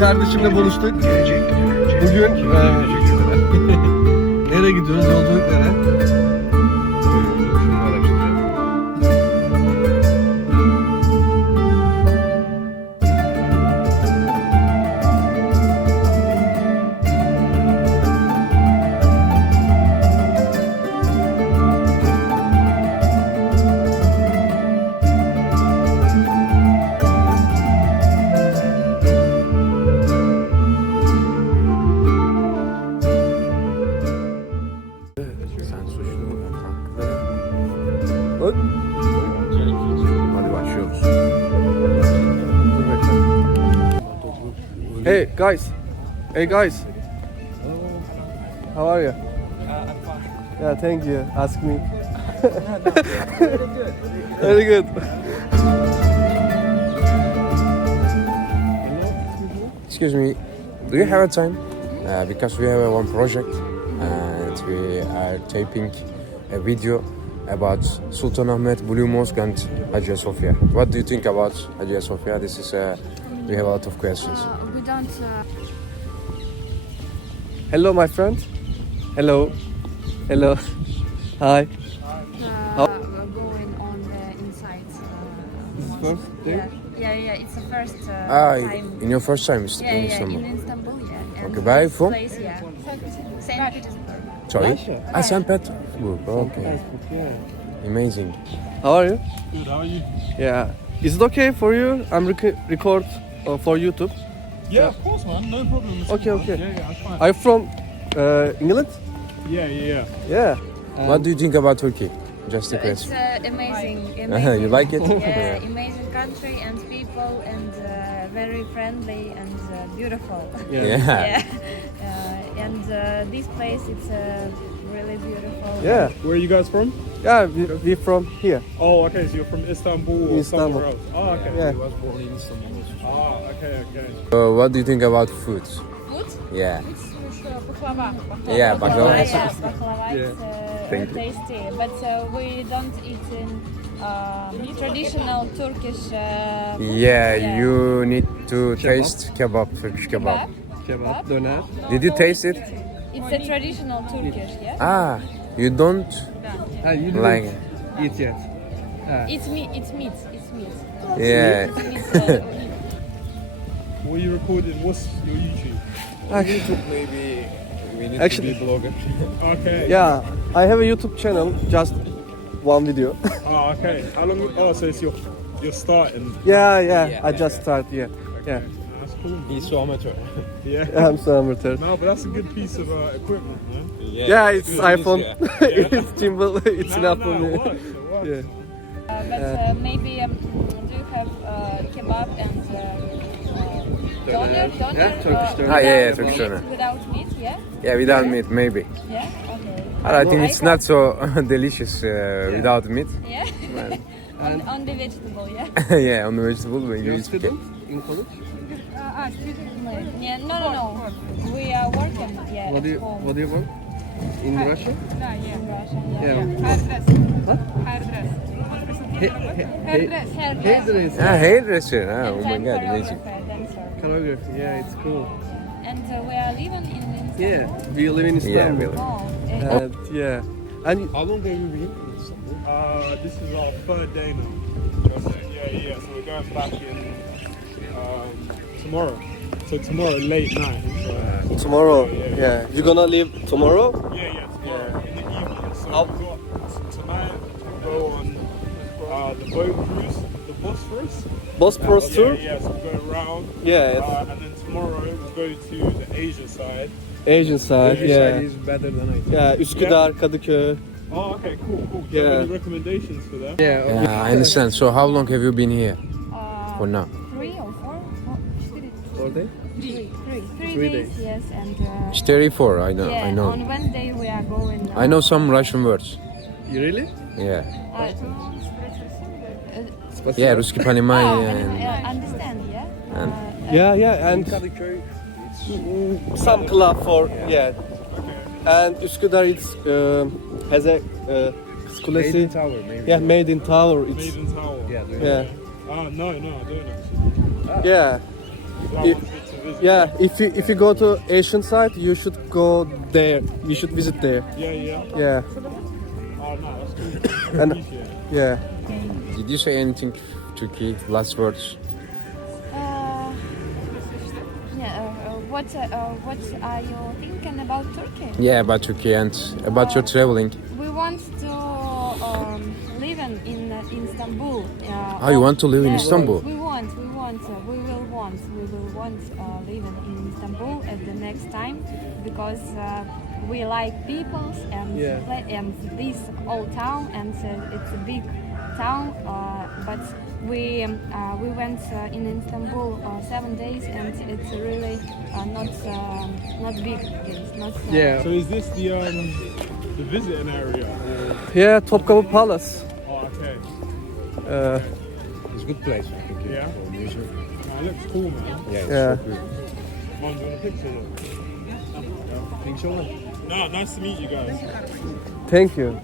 kardeşimle buluştuk. Bugün nereye gidiyoruz? Yolculuk nereye? Hadi başlıyoruz. Hey guys. Hey guys. How are you? I'm fine. Yeah, thank you. Ask me. Very good. Excuse me, do you have a time? Because we have one project and we are taping a video about Sultanahmet, Blue Mosque and Hagia Sophia. What do you think about Hagia Sophia? This is we have a lot of questions. We don't. Hello, my friend. Hello. Hello. Hi. Going on the inside. This is first day? Yeah. It's the first time. In your first time in In Istanbul. Istanbul, yeah. And Okay, where are you from? Place, yeah. Saint Petersburg. Sorry? Russia. St. Petersburg. Okay. Yeah. Amazing. How are you? Good, how are you? Yeah. Is it okay for you? I'm record for YouTube. Yeah, of course, man. No problem. at all, Okay, man. okay. Yeah, that's fine. Are you from England? Yeah. Yeah. What do you think about Turkey? Just a It's question. amazing. You like it? Yeah, amazing country and people and very friendly and beautiful. Yeah. And this place it's really beautiful. Yeah. Where are you guys from? Yeah, we from here. Oh, okay, so you're from Istanbul or Istanbul. somewhere else. Oh, okay. Yeah. Oh, okay. What do you think about food? Food? Yeah. Baklava. Yeah, baklava. Yeah, baklava is Thank you. tasty, but we don't eat in traditional Turkish food. Yeah, you need to taste kebab, Turkish kebab. Kebap, döner. Did you taste it? It's a traditional Turkish, yeah? Ah, you don't You like it? eat yet. It's meat. Yeah. It's meat. What are you recording? What's your YouTube? Maybe we need Actually- to be blogger. Okay. Yeah, I have a YouTube channel, just one video. Oh, okay. How long? Oh, so it's you're starting. yeah. I just start. Yeah. That's cool. Man. He's so amateur. Yeah. I'm so amateur. No, but that's a good piece of equipment, man. Yeah, it's iPhone. It's gimbal. It's No, enough no, for it me. works. It works. Yeah. But maybe do you have kebab and doner? Yeah, Turkish doner. Yeah, Turkish doner. Without meat, yeah? Yeah, without meat, maybe. Yeah? Okay. But I think it's not so delicious without meat. Yeah? on the vegetable, yeah? Yeah, on the vegetable, maybe You're it's okay. student in college? Yeah, no. We are working, yeah, What do at you home. What do you work? In Russia? In Russia, yeah. Yeah. Hairdresser. Ah, hairdresser. Ah, And oh my I'm god, amazing. choreographer, dancer. Choreography. Yeah, it's cool. And we are living in Istanbul. Yeah, we live in Yeah, Istanbul. really. Oh, And yeah, and How long have you been in Istanbul? This is our third day now. Yeah. So we're going back in tomorrow. So tomorrow late night. tomorrow. Yeah, you gonna leave tomorrow? Yeah, tomorrow in the evening. So How- we've got tonight we'll go on the boat cruise, the Bosphorus. Bosporus tour? Yeah, so we'll go around. Yeah, And then tomorrow we'll go to the Asia side. Asian side. Yeah. is better than I Yeah, Üsküdar, Kadıköy. Oh, okay, cool. Do you have Yeah. any recommendations for that? Yeah. Yeah, I understand. So how long have you been here for now? 3 or 4? All day? Three days. days, yes. And It's 34, I know. yeah, I know. on Wednesday we are going. I know some Russian words. You really? Yeah. Uh, Yeah, Ruski Poнимai oh, and understand, yeah? And- Yeah, and some club for yeah. And Üsküdar it's has a kulesi. Tower, maybe. Yeah, made in tower. It's Maiden Tower. yeah. No, I don't actually. Yeah. That If- one's good to visit. Yeah, if you go to Asian side, you should go there. We should visit there. Yeah, yeah. Yeah, Oh, no, that's cool. And- Appreciate it. yeah. Did you say anything, Turkey? Last words? What are you thinking about Turkey? Yeah, about Turkey and about your traveling. We want to live in Istanbul. Oh, you want to live in Yeah, Istanbul? We will want living in Istanbul at the next time because we like peoples and Yeah. and this old town and it's a big town. But we went in Istanbul 7 days and it's really not big. It's not. Yeah. So is this the visiting area? Yeah, Topkapı Palace. Oh, okay. It's a good place, I think. Yeah. For music. Oh, it looks cool, man. Yeah, it's Yeah. so good. Mom, do you want a picture of it? Think so? No, nice to meet you guys. Thank you.